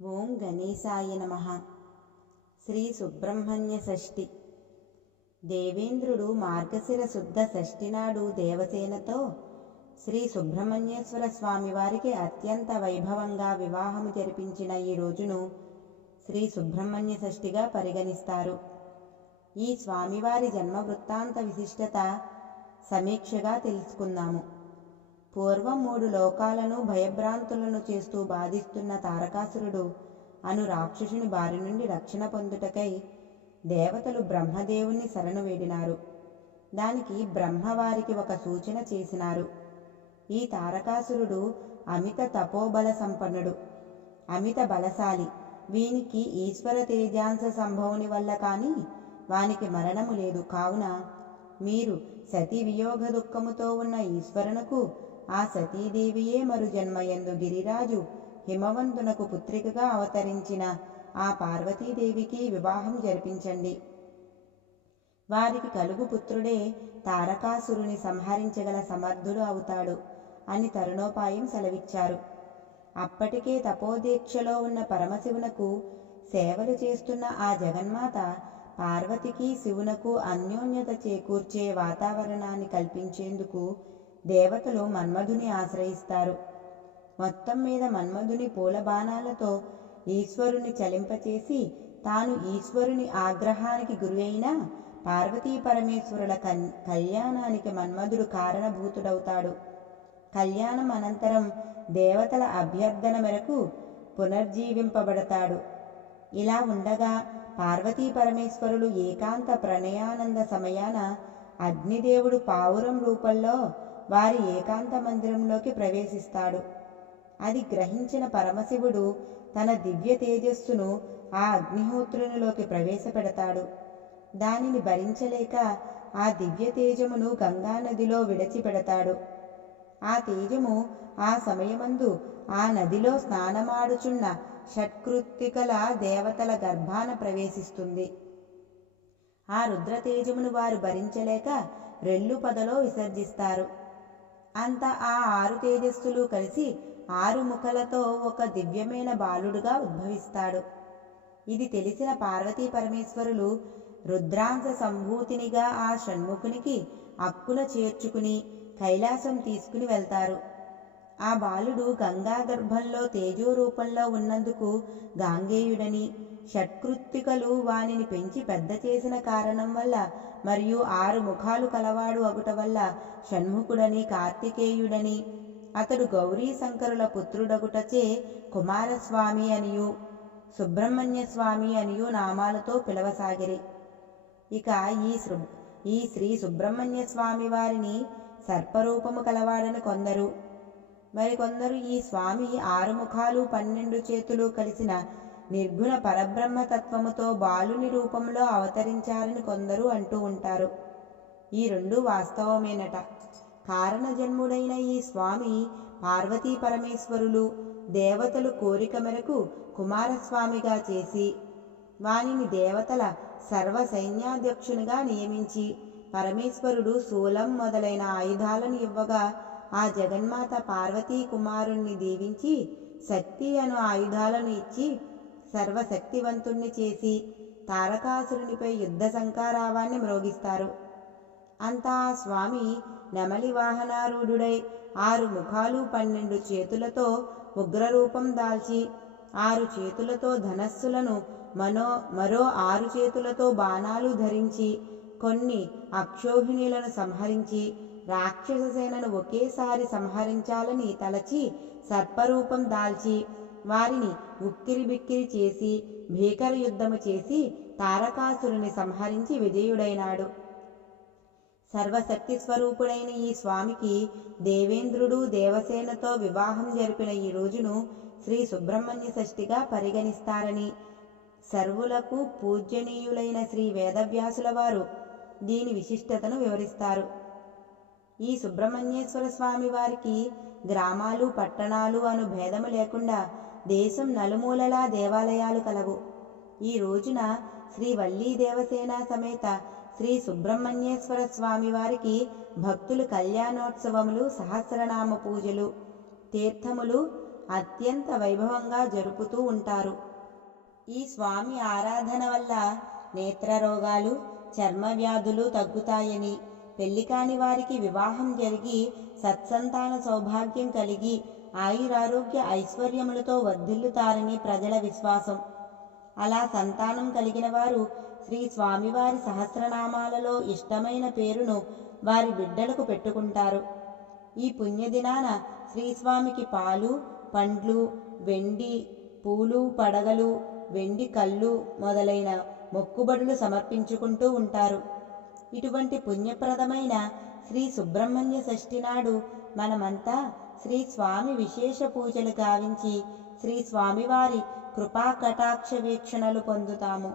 ఓం గణేశాయ నమ. శ్రీ సుబ్రహ్మణ్య షష్ఠి. దేవేంద్రుడు మార్గశిర శుద్ధ షష్ఠి నాడు దేవసేనతో శ్రీ సుబ్రహ్మణ్యేశ్వర స్వామివారికి అత్యంత వైభవంగా వివాహము జరిపించిన ఈ రోజును శ్రీ సుబ్రహ్మణ్య షష్ఠిగా పరిగణిస్తారు. ఈ స్వామివారి జన్మ వృత్తాంత విశిష్టత సమీక్షగా తెలుసుకుందాము. పూర్వం మూడు లోకాలను భయభ్రాంతులను చేస్తూ బాధిస్తున్న తారకాసురుడు అను రాక్షసుని బారి నుండి రక్షణ పొందుటకై దేవతలు బ్రహ్మదేవుని శరణు వేడినారు. దానికి బ్రహ్మవారికి ఒక సూచన చేసినారు. ఈ తారకాసురుడు అమిత తపోబల సంపన్నుడు. అమిత బలశాలి. వీనికి ఈశ్వర తేజాంశ సంభవుని వల్ల కానీ వానికి మరణము లేదు. కావున మీరు సతీ వియోగ దుఃఖముతో ఉన్న ఈశ్వరునకు ఆ సతీదేవియే మరు జన్మయందు గిరిరాజు హిమవంతునకు పుత్రికగా అవతరించిన ఆ పార్వతీదేవికి వివాహం జరిపించండి. వారికి కలుగు పుత్రుడే తారకాసురుని సంహరించగల సమర్థుడు అవుతాడు అని తరుణోపాయం సెలవిచ్చారు. అప్పటికే తపోదీక్షలో ఉన్న పరమశివునకు సేవలు చేస్తున్న ఆ జగన్మాత పార్వతికి శివునకు అన్యోన్యత చేకూర్చే వాతావరణాన్ని కల్పించేందుకు దేవతలు మన్మధుని ఆశ్రయిస్తారు. మొత్తం మీద మన్మధుని పూల బాణాలతో ఈశ్వరుని చలింపచేసి తాను ఈశ్వరుని ఆగ్రహానికి గురి అయినా పార్వతీ పరమేశ్వరుల కళ్యాణానికి మన్మధుడు కారణభూతుడవుతాడు. కళ్యాణం అనంతరం దేవతల అభ్యర్థన మేరకు పునర్జీవింపబడతాడు. ఇలా ఉండగా పార్వతీ పరమేశ్వరులు ఏకాంత ప్రణయానంద సమయాన అగ్నిదేవుడు పావురం రూపంలో వారి ఏకాంత మందిరంలోకి ప్రవేశిస్తాడు. అది గ్రహించిన పరమశివుడు తన దివ్య తేజస్సును ఆ అగ్నిహోత్రునిలోకి ప్రవేశపెడతాడు. దానిని భరించలేక ఆ దివ్య తేజమును గంగానదిలో విడచిపెడతాడు. ఆ తేజము ఆ సమయమందు ఆ నదిలో స్నానమాడుచున్న షట్కృత్తికల దేవతల గర్భాన ప్రవేశిస్తుంది. ఆ రుద్రతేజమును వారు భరించలేక రెల్లు పదలో విసర్జిస్తారు. అంత ఆ ఆరు తేజస్సులు కలిసి ఆరు ముఖలతో ఒక దివ్యమైన బాలుడుగా ఉద్భవిస్తాడు. ఇది తెలిసిన పార్వతీ పరమేశ్వరులు రుద్రాంశ సంభూతినిగా ఆ షణ్ముఖునికి అక్కున చేర్చుకుని కైలాసం తీసుకుని వెళ్తారు. ఆ బాలుడు గంగా గర్భంలో తేజో రూపంలో ఉన్నందుకు గాంగేయుడని షట్కృత్తికలు వానిని పెంచి పెద్ద చేసిన కారణం వల్ల మరియు ఆరు ముఖాలు కలవాడు అగుట వల్ల షణ్ముఖుడని కార్తికేయుడని అతడు గౌరీ శంకరుల పుత్రుడగుటచే కుమారస్వామి అనియు సుబ్రహ్మణ్య స్వామి అనియు నామాలతో పిలవసాగిరి. ఇక ఈ ఈ శ్రీ సుబ్రహ్మణ్య స్వామి వారిని సర్పరూపము కలవాడని కొందరు. మరికొందరు ఈ స్వామి ఆరు ముఖాలు పన్నెండు చేతులు కలిసిన నిర్గుణ పరబ్రహ్మ తత్వముతో బాలుని రూపంలో అవతరించారని కొందరు అంటూ ఉంటారు. ఈ రెండు వాస్తవమేనట. కారణ జన్ముడైన ఈ స్వామి పార్వతీ పరమేశ్వరులు దేవతలు కోరిక మేరకు కుమారస్వామిగా చేసి వానిని దేవతల సర్వ సైన్యాధ్యక్షునిగా నియమించి పరమేశ్వరుడు శూలం మొదలైన ఆయుధాలను ఇవ్వగా ఆ జగన్మాత పార్వతీ కుమారుణ్ణి దీవించి శక్తి అను ఆయుధాలను ఇచ్చి సర్వశక్తివంతుణ్ణి చేసి తారకాసురునిపై యుద్ధ సంకారావాన్ని మ్రోగిస్తారు. అంతా స్వామి నెమలి వాహనారూఢుడై ఆరు ముఖాలు పన్నెండు చేతులతో ఉగ్రరూపం దాల్చి ఆరు చేతులతో ధనస్సులను మనో మరో ఆరు చేతులతో బాణాలు ధరించి కొన్ని అక్షోహిణీలను సంహరించి రాక్షస సేనను ఒకేసారి సంహరించాలని తలచి సర్పరూపం దాల్చి వారిని ఉక్కిరి బిక్కిరి చేసి భీకర యుద్ధము చేసి తారకాసురుని సంహరించి విజయుడైనాడు. సర్వశక్తి స్వరూపుడైన ఈ స్వామికి దేవేంద్రుడు దేవసేనతో వివాహం జరిపిన ఈ రోజును శ్రీ సుబ్రహ్మణ్య షష్ఠిగా పరిగణిస్తారని సర్వులకు పూజ్యనీయులైన శ్రీ వేదవ్యాసుల వారు దీని విశిష్టతను వివరిస్తారు. ఈ సుబ్రహ్మణ్యేశ్వర స్వామి వారికి గ్రామాలు పట్టణాలు అను భేదము లేకుండా దేశం నలుమూలలా దేవాలయాలు కలవు. ఈ రోజున శ్రీ వల్లీ దేవసేన సమేత శ్రీ సుబ్రహ్మణ్యేశ్వర స్వామి వారికి భక్తులు కళ్యాణోత్సవములు సహస్రనామ పూజలు తీర్థములు అత్యంత వైభవంగా జరుపుతూ ఉంటారు. ఈ స్వామి ఆరాధన వల్ల నేత్ర రోగాలు చర్మ వ్యాధులు తగ్గుతాయని పెళ్ళి కాని వారికి వివాహం జరిగి సత్సంతాన సౌభాగ్యం కలిగి ఆయురారోగ్య ఐశ్వర్యములతో వర్ధిల్లుతారని ప్రజల విశ్వాసం. అలా సంతానం కలిగిన వారు శ్రీ స్వామివారి సహస్రనామాలలో ఇష్టమైన పేరును వారి బిడ్డలకు పెట్టుకుంటారు. ఈ పుణ్యదినాన శ్రీస్వామికి పాలు పండ్లు వెండి పూలు పడగలు వెండి కళ్ళు మొదలైన మొక్కుబడులు సమర్పించుకుంటూ ఉంటారు. ఇటువంటి పుణ్యప్రదమైన శ్రీ సుబ్రహ్మణ్య షష్ఠి నాడు మనమంతా శ్రీ స్వామి విశేష పూజలు గావించి శ్రీ స్వామివారి కృపా కటాక్ష వీక్షణలు పొందుతాము.